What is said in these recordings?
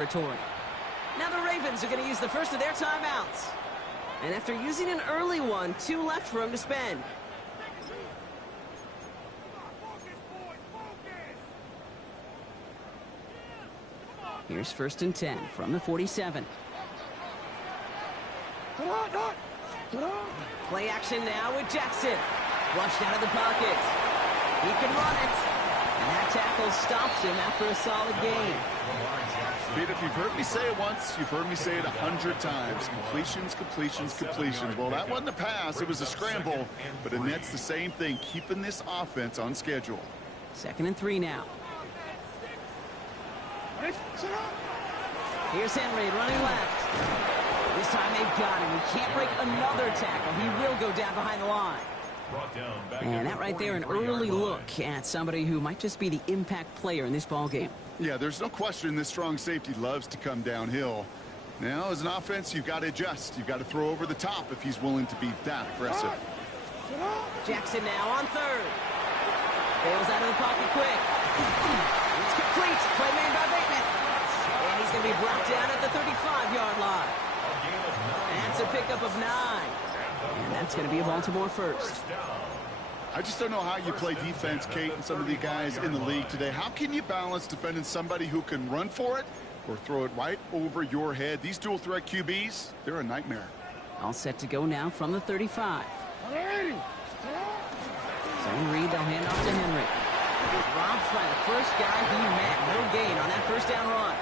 territory. Now the Ravens are going to use the first of their timeouts. And after using an early one, 2 left for him to spend. Here's 1st and 10 from the 47. Play action now with Jackson. Flushed out of the pocket. He can run it. And that tackle stops him after a solid gain. Pete, if you've heard me say it once, you've heard me say it 100 times. Completions, completions, completions. Well, that wasn't a pass. It was a scramble. But Annette's the same thing, keeping this offense on schedule. 2nd and 3 now. Here's Henry running left. This time they've got him. He can't break another tackle. He will go down behind the line. And that right there, an early look at somebody who might just be the impact player in this ballgame. Yeah, there's no question this strong safety loves to come downhill. Now, as an offense, you've got to adjust. You've got to throw over the top if he's willing to be that aggressive. Jackson now on 3rd. Bails out of the pocket quick. It's complete. Play made by Bateman. And he's going to be brought down at the 35-yard line. That's a pickup of 9. And that's going to be a Baltimore first. I just don't know how you play defense, Kate, and some of the guys in the league today. How can you balance defending somebody who can run for it or throw it right over your head? These dual threat QBs, they're a nightmare. All set to go now from the 35. Zone read, they'll hand off to Henry. Robbed by the first guy he met. No gain on that 1st down run.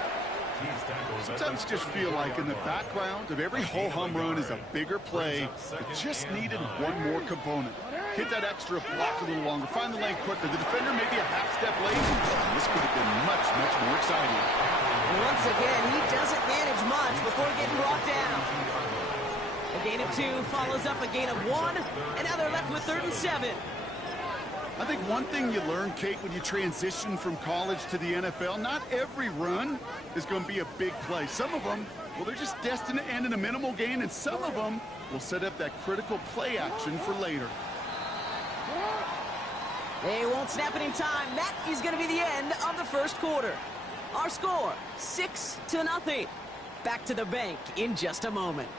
Sometimes you just feel like in the background of every ho-hum run is a bigger play that just needed one more component. Hit that extra block a little longer, find the lane quicker. The defender may be a half step late. This could have been much, much more exciting. And once again, he doesn't manage much before getting brought down. A gain of 2 follows up a gain of 1, and now they're left with 3rd and 7. I think one thing you learn, Kate, when you transition from college to the NFL, not every run is going to be a big play. Some of them, well, they're just destined to end in a minimal gain, and some of them will set up that critical play action for later. They won't snap it in time. That is going to be the end of the 1st quarter. Our score, 6-0. Back to the bank in just a moment.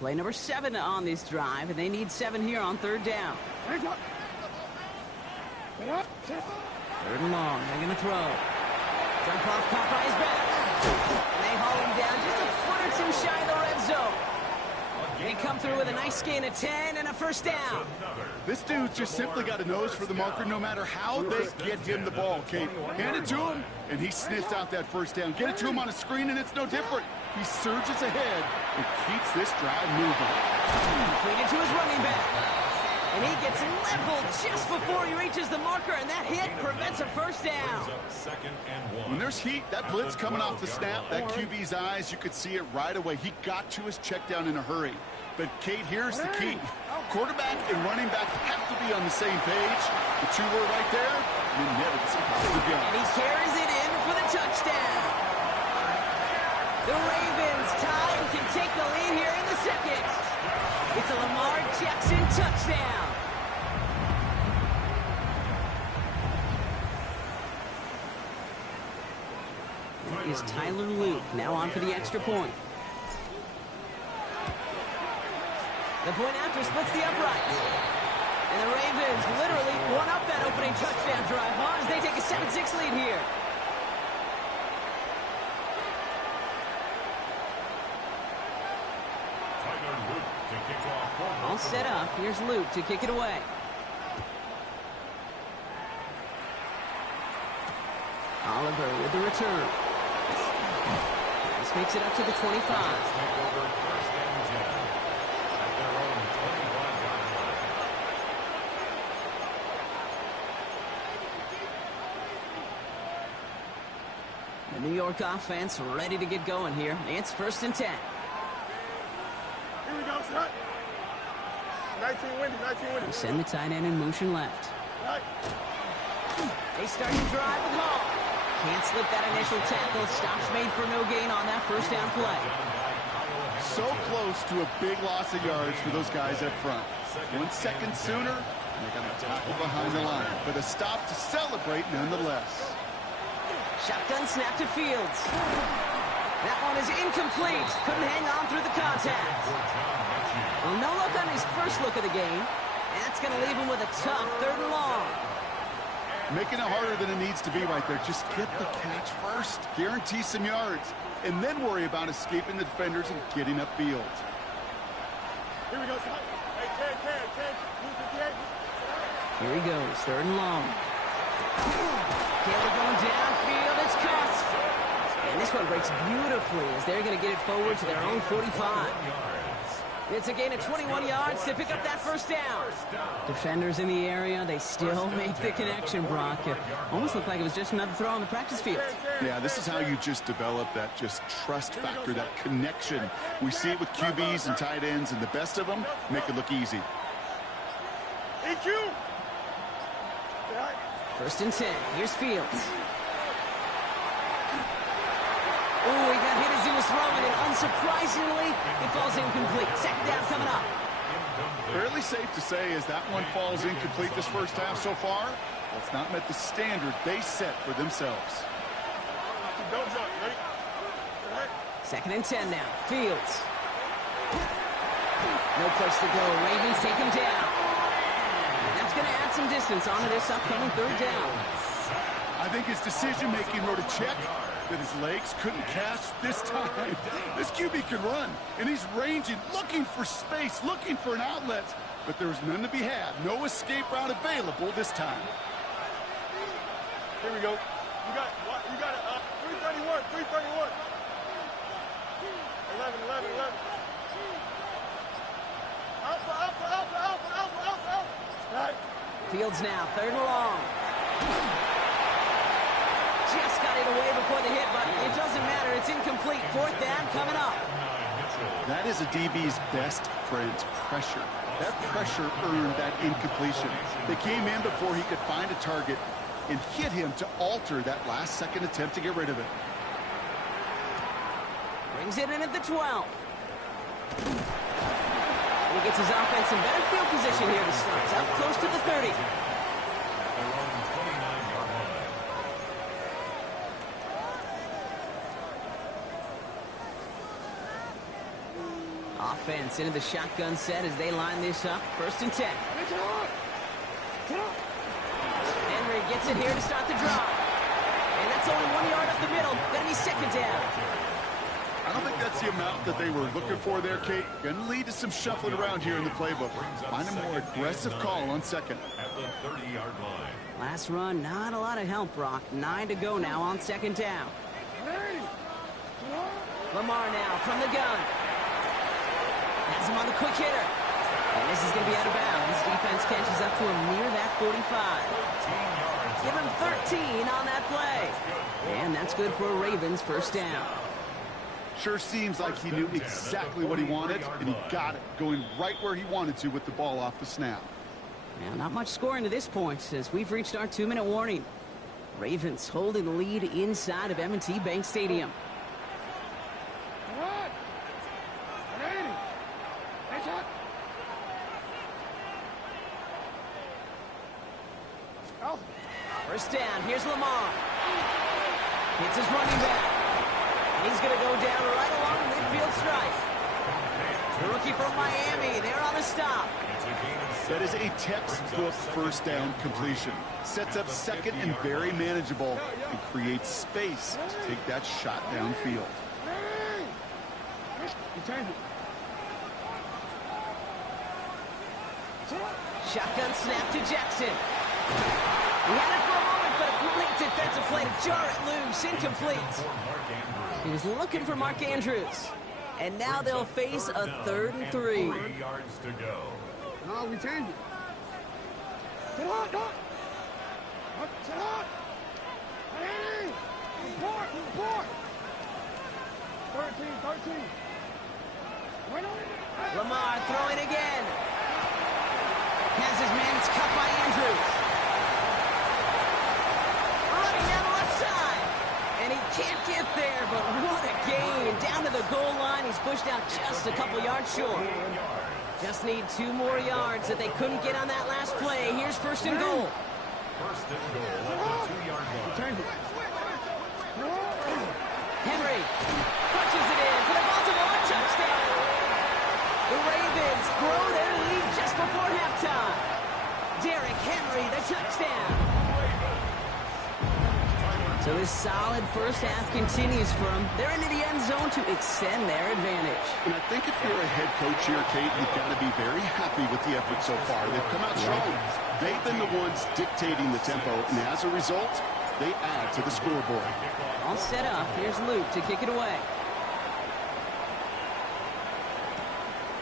Play number 7 on this drive, and they need 7 here on 3rd down. 3rd and long, they're going to throw. Jump off, caught by his back. And they haul him down just a foot or 2 shy of the red zone. They come through with a nice gain of 10 and a 1st down. This dude's just simply got a nose for the marker no matter how they get him the ball, Kate. Hand it to him, and he sniffs out that 1st down. Get it to him on a screen, and it's no different. He surges ahead and keeps this drive moving. Completed to his running back. And he gets leveled just before he reaches the marker, and that hit prevents a 1st down. When there's heat, that blitz coming off the snap, that QB's eyes, you could see it right away. He got to his check down in a hurry. But, Kate, here's the key. Quarterback and running back have to be on the same page. The 2 were right there, you never see how to go. And he carries it in for the touchdown. The Ravens tie and can take the lead here in the 2nd. It's a Lamar Jackson touchdown. That is Tyler Luke now on for the extra point. The point after splits the uprights. And the Ravens literally won up that opening touchdown drive as they take a 7-6 lead here. All set up. Here's Luke to kick it away. Oliver with the return. This makes it up to the 25. The New York offense ready to get going here. It's 1st and 10. Here we go, son. 19 winning, 19 winning. Send the tight end in motion left. Right. They start to drive with Hall. Can't slip that initial tackle. Stops made for no gain on that first down play. So close to a big loss of yards for those guys up front. 1 second sooner, and they got a tackle behind the line. But a stop to celebrate nonetheless. Shotgun snap to Fields. That one is incomplete. Couldn't hang on through the contact. Well, no look on his first look of the game. That's going to leave him with a tough 3rd and long. Making it harder than it needs to be right there. Just get the catch first. Guarantee some yards. And then worry about escaping the defenders and getting upfield. Here we go, son. Hey, Ken. Move the gate. Here he goes, 3rd and long. Taylor going downfield. It's cut. And this one breaks beautifully as they're going to get it forward to their own 45. It's a gain of 21 yards to pick up that first down. Defenders in the area, they still make the connection, Brock. It almost looked like it was just another throw on the practice field. Yeah, this is how you just develop that just trust factor, that connection. We see it with QBs and tight ends, and the best of them make it look easy. EQ! 1st and 10. Here's Fields. Oh, he got hit as he was throwing it. Unsurprisingly, it falls incomplete. 2nd down coming up. Fairly safe to say as that one falls incomplete this first half so far, well, it's not met the standard they set for themselves. Don't jump, ready? 2nd and 10 now. Fields. No place to go. Ravens take him down. And that's going to add some distance onto this upcoming 3rd down. I think his decision-making wrote a check that his legs couldn't catch this time. This QB can run, and he's ranging, looking for space, looking for an outlet. But there was none to be had. No escape route available this time. Here we go. You got 331. 11. Alpha. Right. Fields now, 3rd and long. Just got it away before the hit, but it doesn't matter. It's incomplete. 4th down coming up. That is a DB's best friend, pressure. That pressure earned that incompletion. They came in before he could find a target and hit him to alter that last-second attempt to get rid of it. Brings it in at the 12. He gets his offense in better field position here to start. Up close to the 30. Offense into the shotgun set as they line this up. 1st and 10. Henry gets it here to start the drive. And that's only 1 yard up the middle. Gonna be 2nd down. I don't think that's the amount that they were looking for there, Kate. Going to lead to some shuffling around here in the playbook. Find a more aggressive call on 2nd. At the 30-yard line. Last run, not a lot of help, Brock. 9 to go now on 2nd down. Lamar now from the gun. Has him on the quick hitter. And this is going to be out of bounds. Defense catches up to him near that 45. Give him 13 on that play. And that's good for a Ravens 1st down. Sure seems like he knew exactly what he wanted, and he got it, going right where he wanted to with the ball off the snap. Now, not much scoring to this point as we've reached our 2-minute warning. Ravens holding the lead inside of M&T Bank Stadium. First down, here's Lamar. Hits his running back. And he's going to go down right along the midfield stripe. The rookie from Miami, they're on the stop. That is a textbook 1st down completion. Sets up 2nd and very manageable and creates space to take that shot downfield. Shotgun snap to Jackson. He had it for a moment, but a great defensive play to jar it loose. Incomplete. He was looking for Mark Andrews. And now they'll face a 3rd and 3. 3 yards to go. No, we change it. Sit hot, Doc. Sit hot. Hey, report. 13. Lamar throwing again. Has his man cut by Andrews. the goal line. He's pushed out just a couple yards short. Just need 2 more yards that they couldn't get on that last play. Here's first and goal. First and goal at the 2-yard line. Henry punches it in for the Baltimore touchdown. The Ravens grow their lead just before halftime. Derrick Henry, the touchdown. So this solid first half continues for them. They're into the end zone to extend their advantage. And I think if you're a head coach here, Kate, you've got to be very happy with the effort so far. They've come out strong. They've been the ones dictating the tempo, and as a result, they add to the scoreboard. All set up. Here's Luke to kick it away.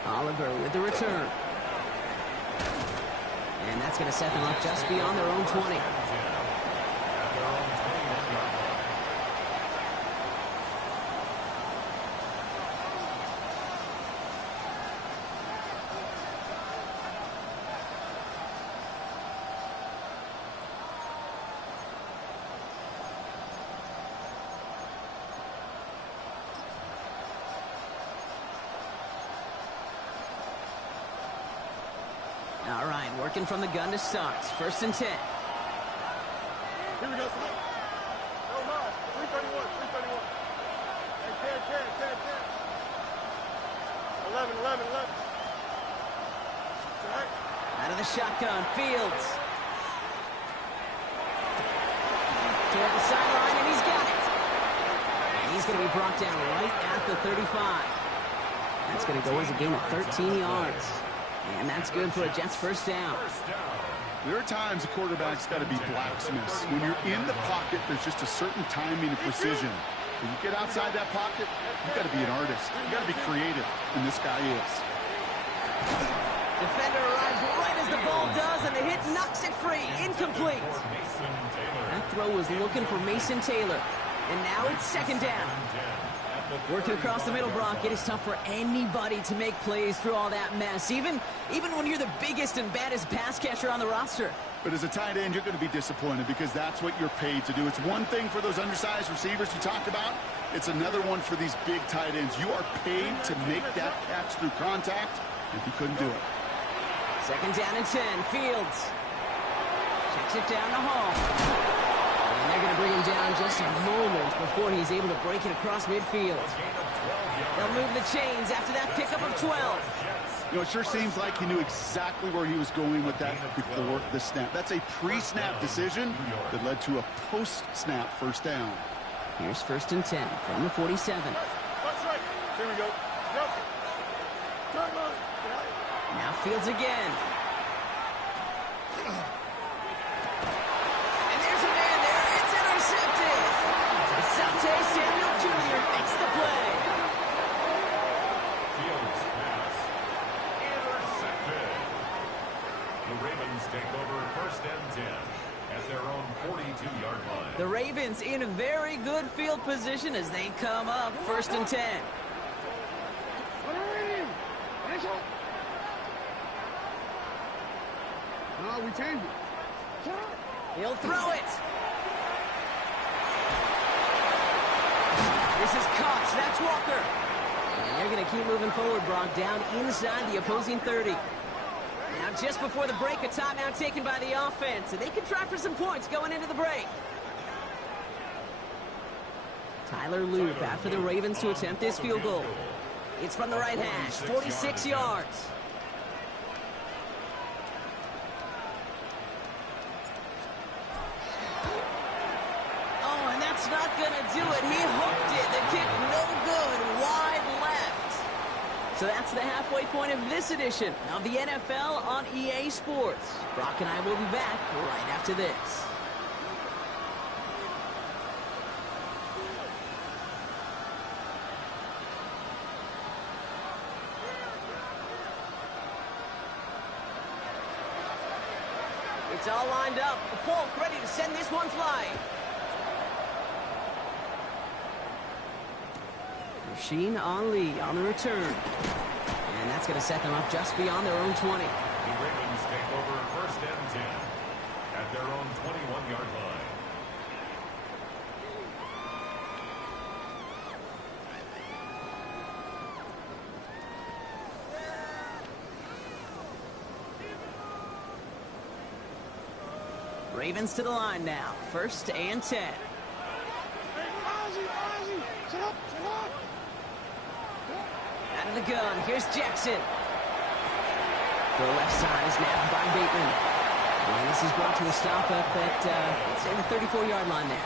Oliver with the return. And that's going to set them up just beyond their own 20. All right, working from the gun to start. First and 10. Here we go. No, 331, 331. Hey, 10. 11. Right. Out of the shotgun, Fields. Toward the sideline, and he's got it. And he's going to be brought down right at the 35. That's going to go as a gain of 13 yards. And that's good for a Jets first down. There are times a quarterback's got to be blacksmiths. When you're in the pocket, there's just a certain timing and precision. When you get outside that pocket, you've got to be an artist. You've got to be creative, and this guy is. Defender arrives right as the ball does, and the hit knocks it free. Incomplete. That throw was looking for Mason Taylor. And now it's second down. Working across the middle, Brock, it is tough for anybody to make plays through all that mess, even when you're the biggest and baddest pass catcher on the roster. But as a tight end, you're going to be disappointed because that's what you're paid to do. It's one thing for those undersized receivers you talk about. It's another one for these big tight ends. You are paid to make that catch through contact, and he couldn't do it. Second down and 10. Fields checks it down to Hall. And they're going to bring him down just a moment before he's able to break it across midfield. They'll move the chains after that pickup of 12. You know, it sure seems like he knew exactly where he was going with that before the snap. That's a pre-snap decision that led to a post-snap first down. Here's first and 10 from the 47. That's right. Here we go. Yep. Turn on. Now Fields again. And there's a man there. It's intercepted. Asante Samuel Jr. makes the play. Fields pass. Intercepted. The Ravens take over first and 10 at their own 42-yard line. The Ravens in a very good field position as they come up first and 10. No, we changed it. He'll throw it. This is Cox. That's Walker. And they're going to keep moving forward, Brock, down inside the opposing 30. Now, just before the break, a timeout taken by the offense. And they can try for some points going into the break. Tyler Loop after the Ravens to attempt this field goal. It's from the right hash, 46 yards. Oh, and that's not going to do it. He hooked it. The kick no good, wide left. So that's the halfway point of this edition of the NFL on EA Sports. Brock and I will be back right after this. It's all lined up. Falk ready to send this one flying. Rasheen Ali on the return. And that's going to set them up just beyond their own 20. The Ravens take over first and 10 at their own 21-yard line. Ravens to the line now. 1st and 10. Out of the gun. Here's Jackson. The left side is nabbed by Bateman. And this is brought to a stop up at, let's say, the 34-yard line there.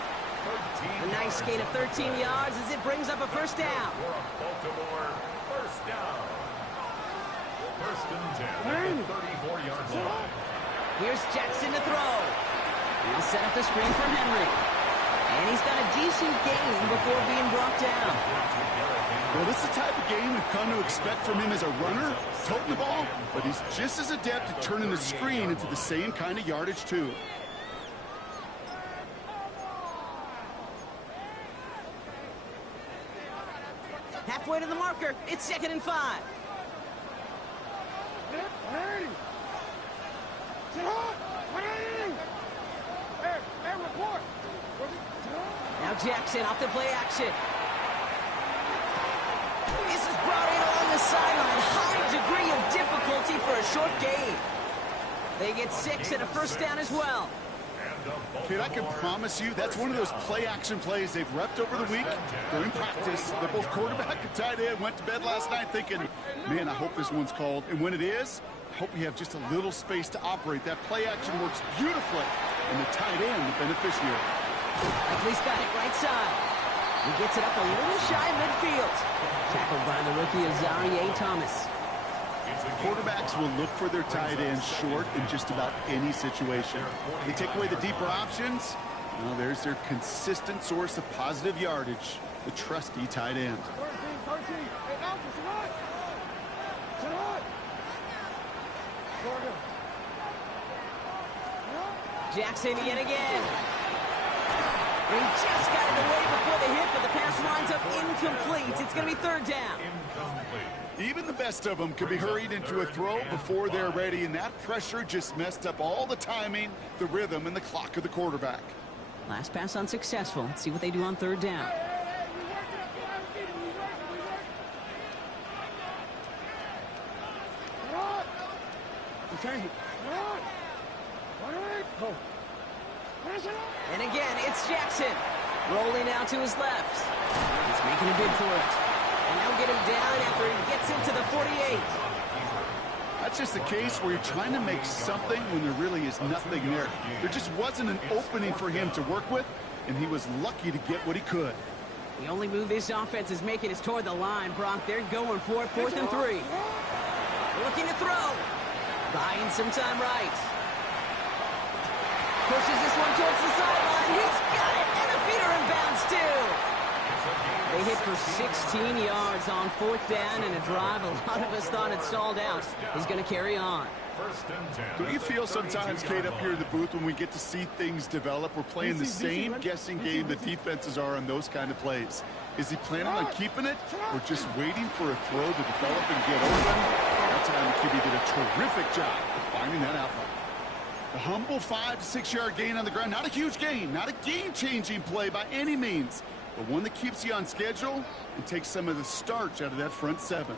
A nice gain of 13 yards as it brings up a 1st down. For a Baltimore 1st down. 1st and 10 at the 34-yard line. Here's Jackson to throw. He'll set up the screen for Henry. And he's got a decent gain before being brought down. Well, this is the type of game we've come to expect from him as a runner, toting the ball, but he's just as adept at turning the screen into the same kind of yardage, too. Halfway to the marker. It's 2nd and 5. Now Jackson off the play action. This is brought in along the sideline. High degree of difficulty for a short gain. They get 6 and a 1st down as well. Kid, I can promise you that's one of those play-action plays they've repped over the week during practice. They're both quarterback and tight end. Went to bed last night thinking, man, I hope this one's called. And when it is, I hope we have just a little space to operate. That play-action works beautifully. And the tight end, the beneficiary. Likely's got it right side. He gets it up a little shy midfield. Tackled by the rookie Azareye'h Thomas. Quarterbacks will look for their tight ends short in just about any situation. They take away the deeper options. Well, there's their consistent source of positive yardage, the trusty tight end. Jackson yet again. He just got it away before the hit, but the pass winds up incomplete. It's going to be 3rd down. Even the best of them can be hurried into a throw before they're ready, and that pressure just messed up all the timing, the rhythm, and the clock of the quarterback. Last pass unsuccessful. Let's see what they do on 3rd down. And again, it's Jackson. Rolling out to his left. He's making a bid for it. And they'll get him down after he gets into the 48. That's just the case where you're trying to make something when there really is nothing there. There just wasn't an opening for him to work with, and he was lucky to get what he could. The only move this offense is making is toward the line, Brock. They're going for it, 4th and 3. Looking to throw. Buying some time right. Pushes this one towards the sideline. He's got it, and the feeder inbounds too. They hit for 16 yards on 4th down and a drive a lot of us thought had stalled out. He's going to carry on. Don't you feel sometimes, Kate, up here in the booth when we get to see things develop? We're playing the same guessing game the defenses are on those kind of plays. Is he planning on keeping it or just waiting for a throw to develop and get open? That time the QB did a terrific job of finding that outlet. A humble 5 to 6 yard gain on the ground. Not a huge gain, not a game-changing play by any means, but one that keeps you on schedule and takes some of the starch out of that front 7.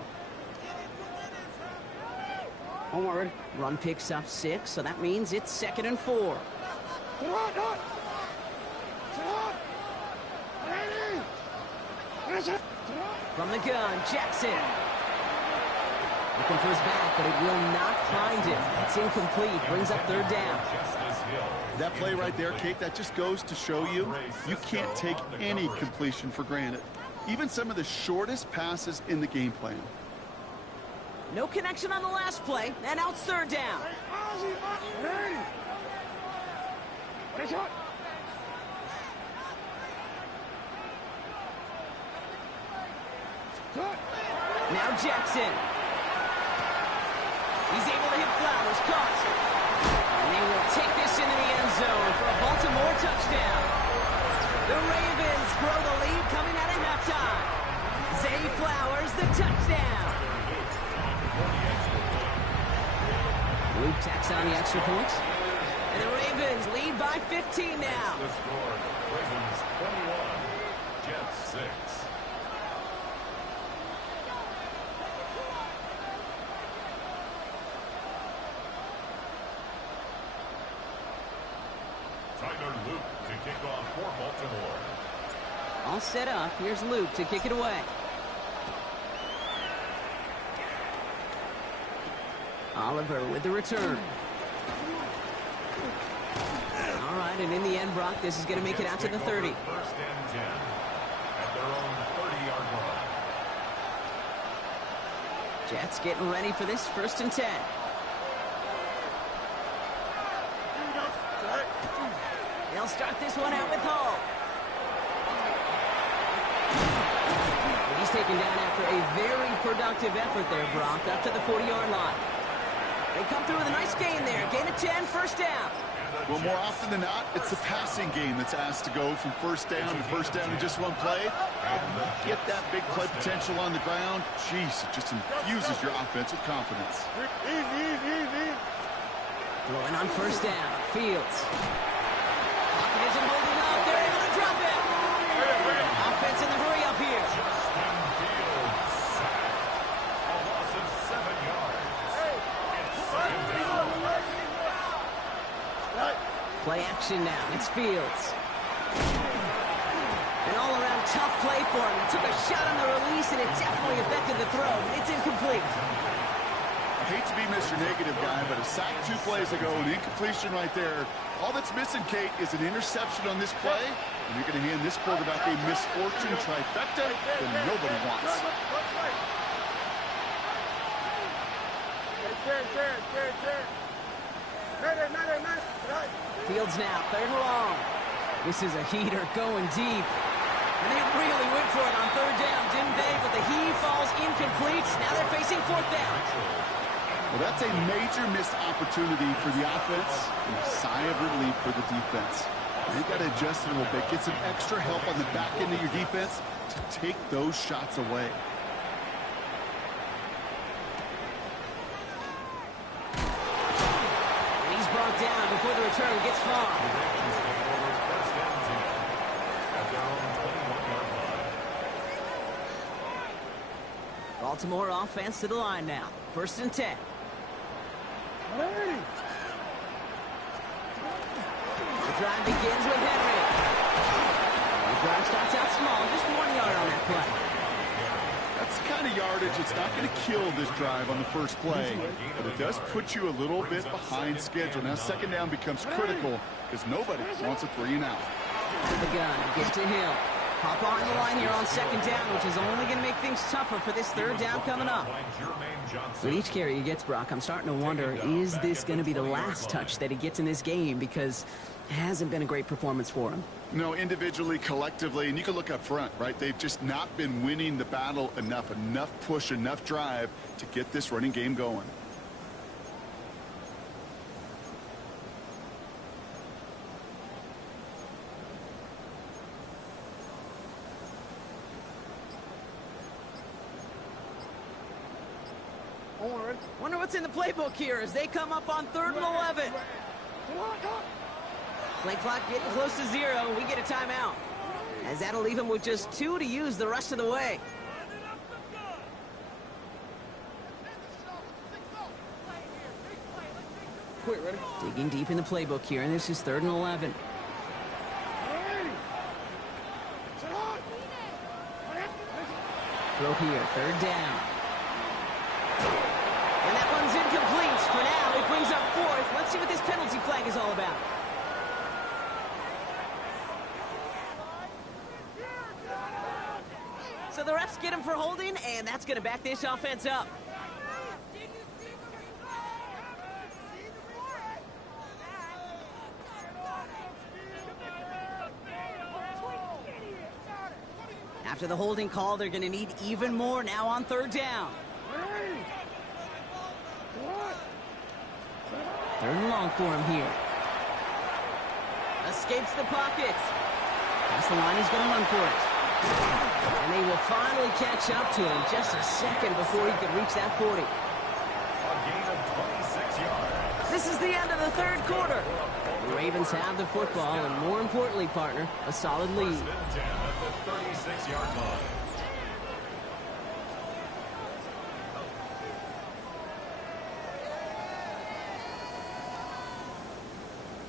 Ready. Run picks up 6, so that means it's 2nd and 4. From the gun, Jackson. Looking for his back, but it will not find him. That's incomplete. Brings up 3rd down. That play right there, Kate, that just goes to show you can't take any completion for granted. Even some of the shortest passes in the game plan. No connection on the last play, and now it's 3rd down. Now Jackson. He's able to hit Flowers, caught. And they will take this into the end zone for a Baltimore touchdown. The Ravens grow the lead coming out of halftime. Zay Flowers, the touchdown. Luke tacks on the extra point. And the Ravens lead by 15 now. The score, Ravens 21, Jets 6. all set up. Here's Luke to kick it away. Oliver with the return. All right, and in the end, Brock, this is going to make it out to the 30. First and 10 at their own 30-yard line. Jets getting ready for this 1st and 10. They'll start this one out with Hall. He's taken down after a very productive effort there, Brock, up to the 40-yard line. They come through with a nice gain there. Gain of 10, first down. Well, more often than not, it's the passing game that's asked to go from first down in just one play. Get that big play potential on the ground. Jeez, it just infuses your offense with confidence. Easy. Throwing on first down. Fields. Pocket isn't holding up. They're able to drop it. Offense in the hurry up here. Justin Fields sacked. A loss of 7 yards. It's second down. Play action now. It's Fields. An all-around tough play for him. He took a shot on the release, and it definitely affected the throw. It's incomplete. I hate to be Mr. Negative guy, but a sack 2 plays ago, an incompletion right there. All that's missing, Kate, is an interception on this play, and you're going to hand this quarterback a misfortune trifecta that nobody wants. Fields now, 3rd and long. This is a heater going deep. And they really went for it on 3rd down, didn't they? But the heave falls incomplete. Now they're facing 4th down. Well, that's a major missed opportunity for the offense and a sigh of relief for the defense. They got to adjust a little bit, get some extra help on the back end of your defense to take those shots away. And he's brought down before the return gets far. First and 10 at their own 21-yard line. Baltimore offense to the line now. 1st and 10. The drive begins with Henry. The drive starts out small, just 1 yard on that play. That's the kind of yardage it's not going to kill this drive on the first play, but it does put you a little bit behind schedule. Now 2nd down becomes critical because nobody wants a 3 and out. To the gun, get to Hill. Hop on the line here on 2nd down, which is only going to make things tougher for this 3rd down coming up. With each carry he gets, Brock, I'm starting to wonder, is this going to be the last touch that he gets in this game? Because it hasn't been a great performance for him. No, individually, collectively, and you can look up front, right? They've just not been winning the battle enough push, enough drive to get this running game going. Wonder what's in the playbook here as they come up on 3rd and 11. Play clock getting close to 0. We get a timeout, as that'll leave him with just 2 to use the rest of the way. Digging deep in the playbook here, and this is 3rd and 11. Throw here, 3rd down. And that one's incomplete. For now, it brings up 4th. Let's see what this penalty flag is all about. So the refs get him for holding, and that's going to back this offense up. After the holding call, they're going to need even more now on 3rd down. 3rd and long for him here. Escapes the pocket. Past the line, he's going to run for it. And they will finally catch up to him just a second before he could reach that 40. A gain of 26 yards. This is the end of the 3rd quarter. The Ravens have the football, and more importantly, partner, a solid lead. First and 10 at the 36-yard line.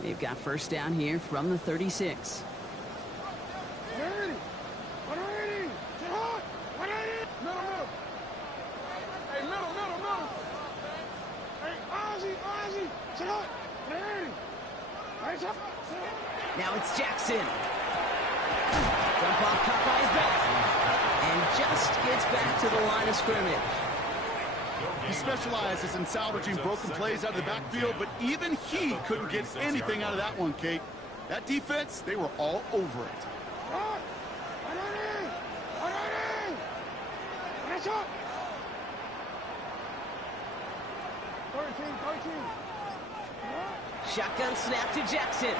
They've got 1st down here from the 36. 180. Sit hard. 180. Middle. Hey, middle. Hey, Ozzy. Sit hard. 180. Right up. Now it's Jackson. Dump off, caught by his back. And just gets back to the line of scrimmage. He specializes in salvaging broken plays out of the backfield, but even he couldn't get anything out of that one, Kate. That defense, they were all over it. 180. Right up. 13. Shotgun snap to Jackson.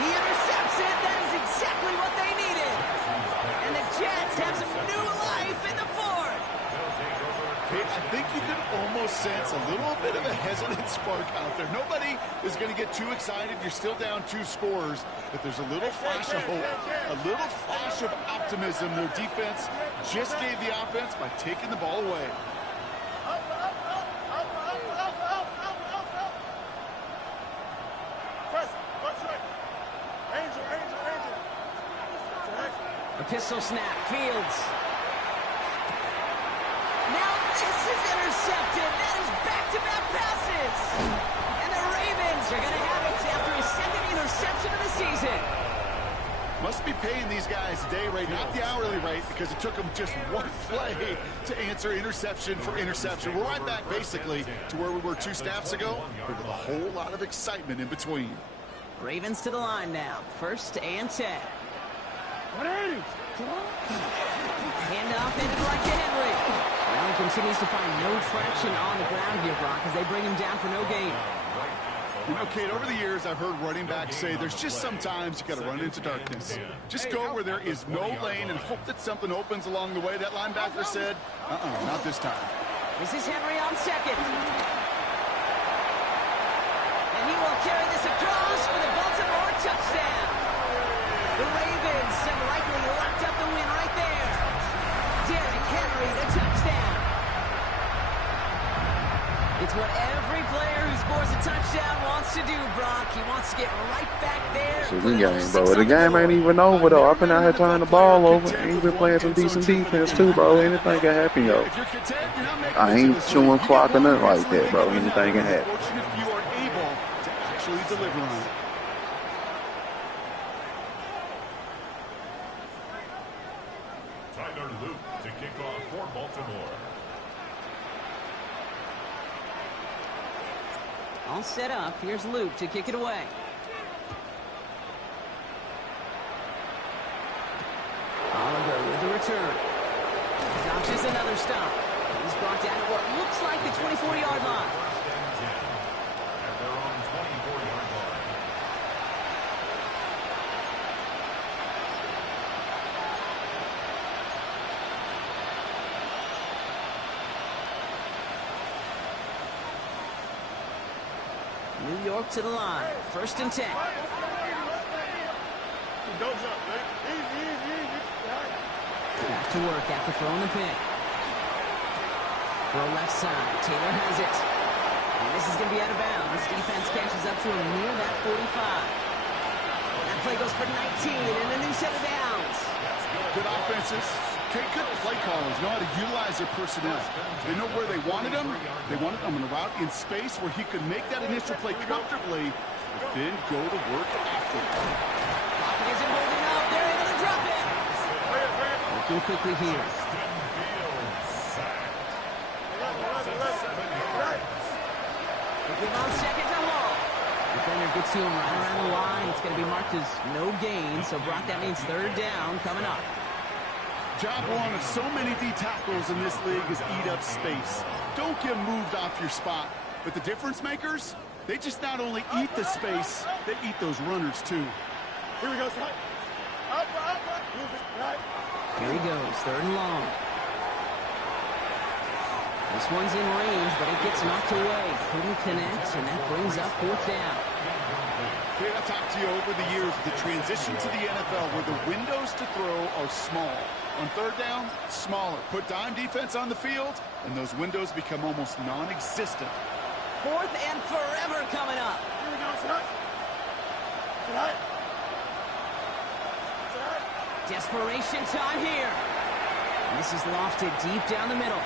He intercepts it. That is exactly what they needed. And the Jets have some new life in the fourth. Kate, I think you can almost sense a little bit of a hesitant spark out there. Nobody is going to get too excited. You're still down 2 scores, but there's a little flash of hope, a little flash of optimism. Their defense just gave the offense by taking the ball away. A pistol snap, Fields. Now this is intercepted. That is back-to-back passes. And the Ravens are going to have it after his second interception of the season. Must be paying these guys day rate, not the hourly rate, because it took them just one play to answer interception for interception. We're right back, basically, to where we were 2 snaps ago, but with a whole lot of excitement in between. Ravens to the line now. 1st and 10. 180. Handoff headed right to Henry. Allen continues to find no traction on the ground here, Brock, as they bring him down for no gain. You know, Kate, over the years, I've heard running backs say there's just sometimes you got to run into darkness. Just go where there is no lane and hope that something opens along the way. That linebacker said, not this time. This is Henry on 2nd. And he will carry this across for the Baltimore touchdown. The Ravens have likely locked up the win right there. Derrick Henry, the touchdown. It's what every player who scores a touchdown wants to do, Brock. He wants to get right back there. It's a good game, bro. The game ain't even over, though. I've been out here turning the ball over. And you've been playing some decent defense, too, bro. Anything can happen, yo. I ain't chewing clock or nothing like that, bro. Anything can happen. Fortunate if you are able to actually deliver on it. Tyler Luke to kick off for Baltimore. All set up. Here's Luke to kick it away. Oliver with the return. Dodges another stop. He's brought down at what looks like the 24-yard line. At their own 24-yard line. New York to the line. 1st and 10. Don't jump, man. Easy. Back to work after throwing the pick. Throw left side. Taylor has it. And this is going to be out of bounds. Defense catches up to him near that 45. That play goes for 19 and a new set of downs. Good offenses. Good play callers know how to utilize their personnel. They know where they wanted him. They wanted him in a route in space where he could make that initial play comfortably, but then go to work after it. Pocket isn't holding up. They're able to drop it. Looking quickly here. They give on 2nd to Hall. Defender gets to him right around the line. It's going to be marked as no gain. So, Brock, that means 3rd down coming up. Job one of so many D tackles in this league is eat up space. Don't get moved off your spot. But the difference makers, they just not only eat the space, they eat those runners too. Here we go, son. Up. Move it, right. Here he goes, 3rd and long. This one's in range, but it gets knocked away. Couldn't connect, and that brings up 4th down. Okay, I've talked to you over the years, the transition to the NFL where the windows to throw are small. On 3rd down, smaller. Put dime defense on the field, and those windows become almost non-existent. 4th and forever coming up. Here we go, son. Right. Desperation time here. And this is lofted deep down the middle.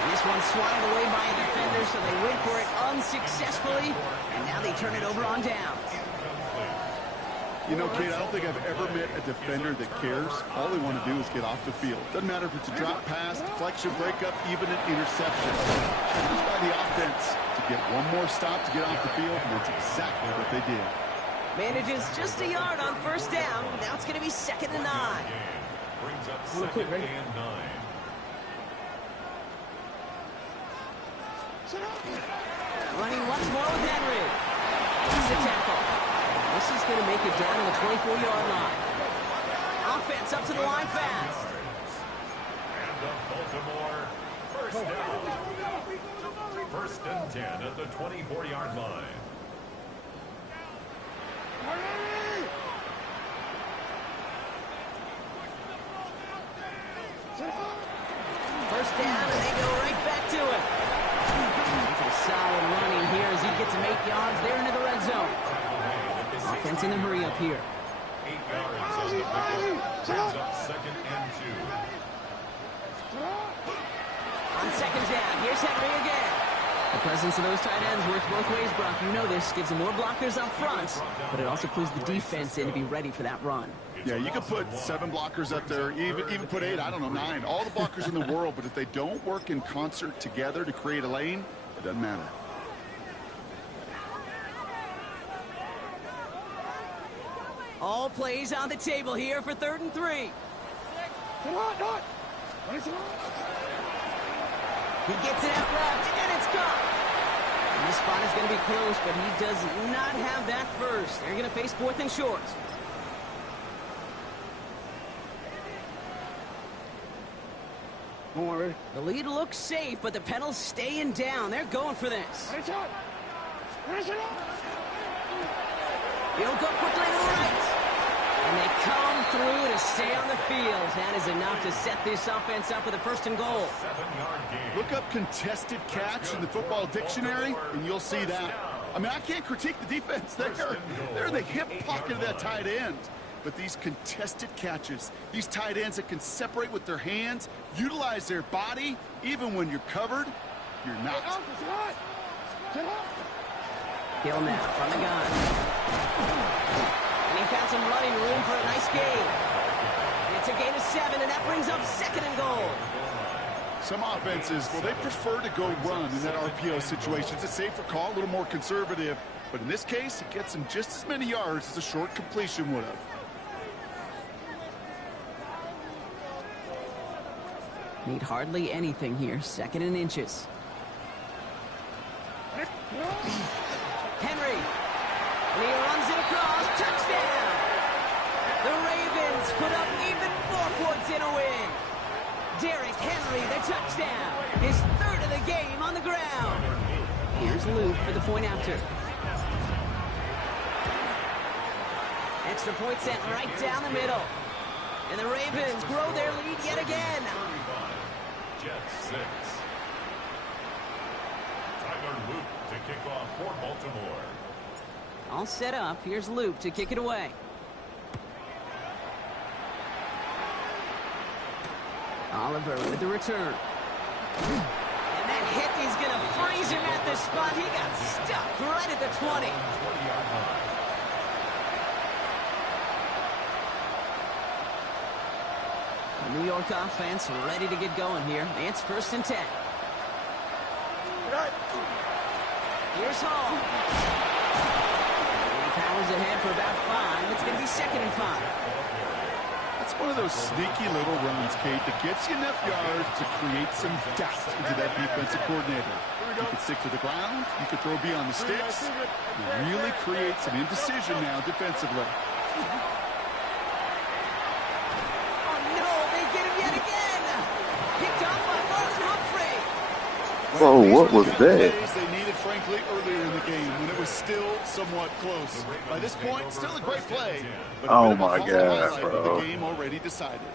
And this one's swatted away by a defender, so they went for it unsuccessfully. And now they turn it over on downs. You know, Kate, I don't think I've ever met a defender that cares. All they want to do is get off the field. Doesn't matter if it's a drop pass, deflection, breakup, even an interception. Challenged by the offense to get one more stop to get off the field, and that's exactly what they did. Manages just a yard on first down. Now it's going to be 2nd and 9. Brings up 2nd and 9. Running once more with Henry. He's a tackle. This is going to make it down to the 24-yard line. Offense up to the line fast. And the Baltimore first down. 1st and 10 at the 24-yard line. First down, and they go right back to it. Into a solid running here as he gets him 8 yards there into the red zone. Offense in the hurry up here. 8 yards on the pickup. Brings up 2nd and 2. On 2nd down, here's Henry again. The presence of those tight ends works both ways, Brock. You know this. Gives them more blockers up front, but it also clues the defense in to be ready for that run. Yeah, you could put 7 blockers up there, even put 8, I don't know, 9. All the blockers in the world, but if they don't work in concert together to create a lane, it doesn't matter. All plays on the table here for 3rd and 3. He gets it out left, and it's caught. And this spot is going to be close, but he does not have that first. They're going to face 4th and short. The lead looks safe, but the pedals staying down. They're going for this. He'll go quickly to the right. And they come through to stay on the field. That is enough to set this offense up with a 1st and goal. 7-yard gain. Look up contested catch in the football dictionary, and you'll see that. I mean, I can't critique the defense there. They're in the hip pocket of that tight end. But these contested catches, these tight ends that can separate with their hands, utilize their body, even when you're covered, you're not. Hill now from the gun. And he found some running room for a nice gain. It's a gain of 7, and that brings up 2nd and goal. Some offenses, well, they prefer to go run in that RPO situation. It's a safer call, a little more conservative. But in this case, it gets them just as many yards as a short completion would have. Need hardly anything here. 2nd and inches. Henry. And he runs it across. Touchdown! The Ravens put up even more points in a win. Derrick Henry, the touchdown. His 3rd of the game on the ground. Here's Luke for the point after. Extra point sent right down the middle. And the Ravens grow their lead yet again. Jets 6. Tyler Luke to kick off for Baltimore. All set up. Here's Luke to kick it away. Oliver with the return. And that hit is going to freeze him at the spot. He got stuck right at the 20. 20-yard line. The New York offense ready to get going here. It's 1st and 10. Here's Hall. He powers ahead for about 5. It's going to be 2nd and 5. That's one of those sneaky little runs, Kate, that gets you enough yards to create some doubt into that defensive coordinator. You could stick to the ground. You could throw beyond the sticks. You really create some indecision now defensively. Whoa, what was that? They needed, frankly, earlier in the game when it was still somewhat close. By this point, still a great play. But Oh my God, with bro. the game already decided.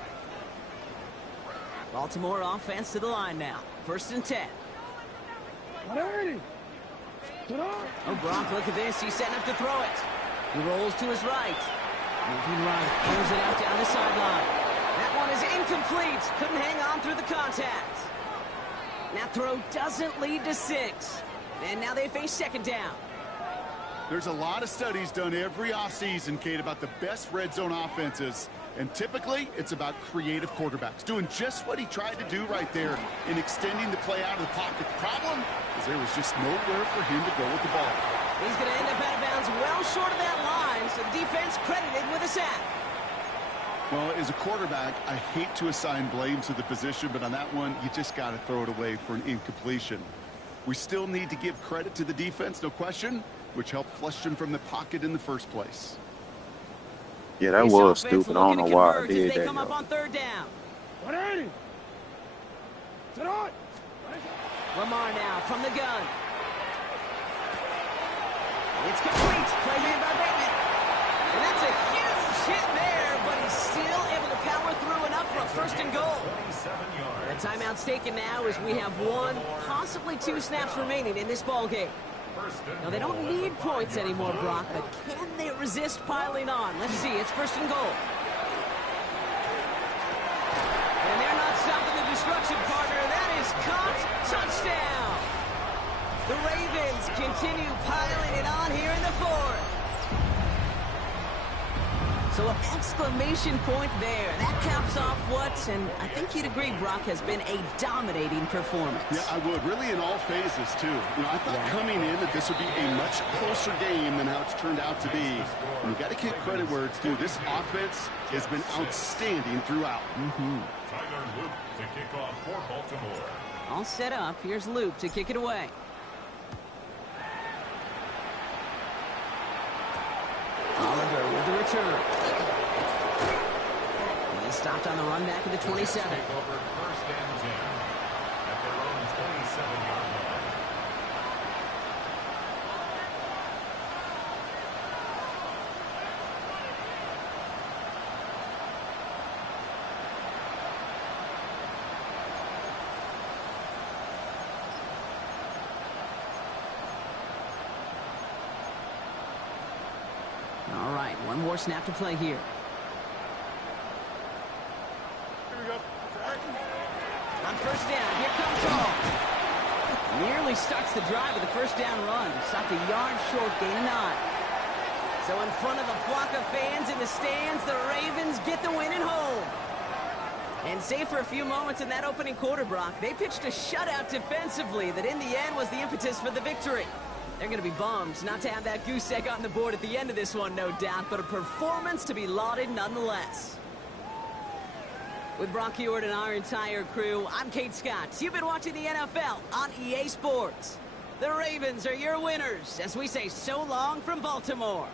Baltimore offense to the line now. 1st and 10. Oh, Brock, look at this. He's setting up to throw it. He rolls to his right. Moving right, throws it out down the sideline. That one is incomplete. Couldn't hang on through the contact. That throw doesn't lead to 6. And now they face second down. There's a lot of studies done every offseason, Kate, about the best red zone offenses. And typically, it's about creative quarterbacks doing just what he tried to do right there in extending the play out of the pocket. The problem is there was just nowhere for him to go with the ball. He's going to end up out of bounds well short of that line, so the defense credited with a sack. Well, as a quarterback, I hate to assign blame to the position, but on that one, you just got to throw it away for an incompletion. We still need to give credit to the defense, no question, which helped flush him from the pocket in the first place. Yeah, that was stupid. I don't know why I did that. They come up on third down. 180. Sit on. Lamar now from the gun. It's complete. Play made by Bateman. And that's a huge hit there, but he's still able to power through enough for a first and goal. The timeout's taken now as we have 1, possibly 2 snaps remaining in this ball game. Now, they don't need points anymore, Brock, but can they resist piling on? Let's see. It's first and goal. And they're not stopping the destruction, partner. That is caught. Touchdown. The Ravens continue piling it on here in the 4th. So an exclamation point there. That caps off what, and I think you'd agree, Brock, has been a dominating performance. Yeah, I would. Really in all phases, too. You know, I thought coming in that this would be a much closer game than how it's turned out to be. And you got to give credit where it's due. This offense has been outstanding throughout. Tyler Luke to kick off for Baltimore. All set up. Here's Luke to kick it away. Oliver with the return. He stopped on the run back at the 27. Take over first and 10 at their own 27-yard line. All right, one more snap to play here. Here we go. On first down, here comes Hall. Nearly starts the drive with a first down run. Stopped a yard short, gain of 9. So in front of a flock of fans in the stands, the Ravens get the win at home. And save for a few moments in that opening quarter, Brock, they pitched a shutout defensively that in the end was the impetus for the victory. They're going to be bummed not to have that goose egg on the board at the end of this one, no doubt, but a performance to be lauded nonetheless. With Brock Huard and our entire crew, I'm Kate Scott. You've been watching the NFL on EA Sports. The Ravens are your winners as we say so long from Baltimore.